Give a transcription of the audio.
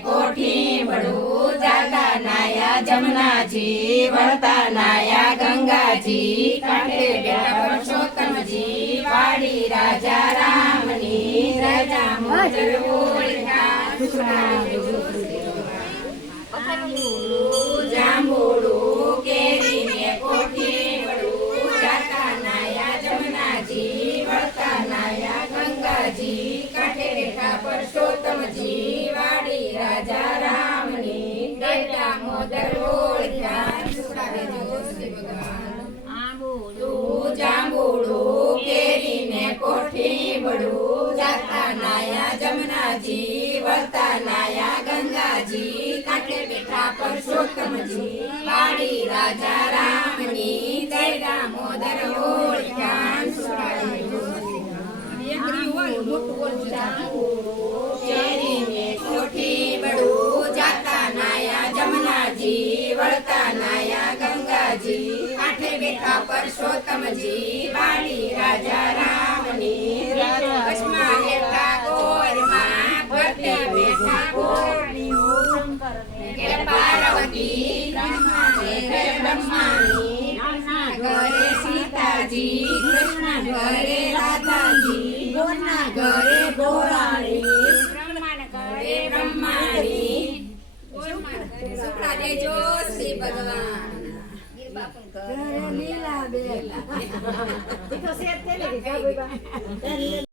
કોઠી બડું જાતા નાયા જમનાજી વળતા નાયા ગંગાજી કાંઠે બેઠા પુરુષોત્તમજી વાડી રાજા રામની રાજા મોજર જાંબુડું કેરીને કોઠી બડું જાતા નાયા જમનાજી વળતા નાયા ગંગાજી કાંઠે બેઠા પુરુષોત્તમજી વાડી રાજા રામની રાજા મોદર જાંબુડું કેરીને કોઠી બડું જાતા નાયા જમનાજી વળતા નાયા ગંગાજી કાંઠે બેઠા પુરુષોત્તમજી વાડી રાજા રામની જય મોદર કેરીને કોઠી બડું જાતા નાયા જમનાજી વળતા નાયા ગંગાજી કાંઠે બેઠા પુરુષોત્તમજી વાડી રાજા રામની કચ્છમાં બેઠા ગોરમાં ફરતે બેઠા ગોરણીઓ કે પાર્વતી બ્રહ્માની ઘરે સીતાજી કૃષ્ણ ઘરે રાધાજી ગોરના ઘરે ગોરાણી ઘરે બ્રહ્માણી સુખા દેજો શ્રી ભગવાન લીલા બેલા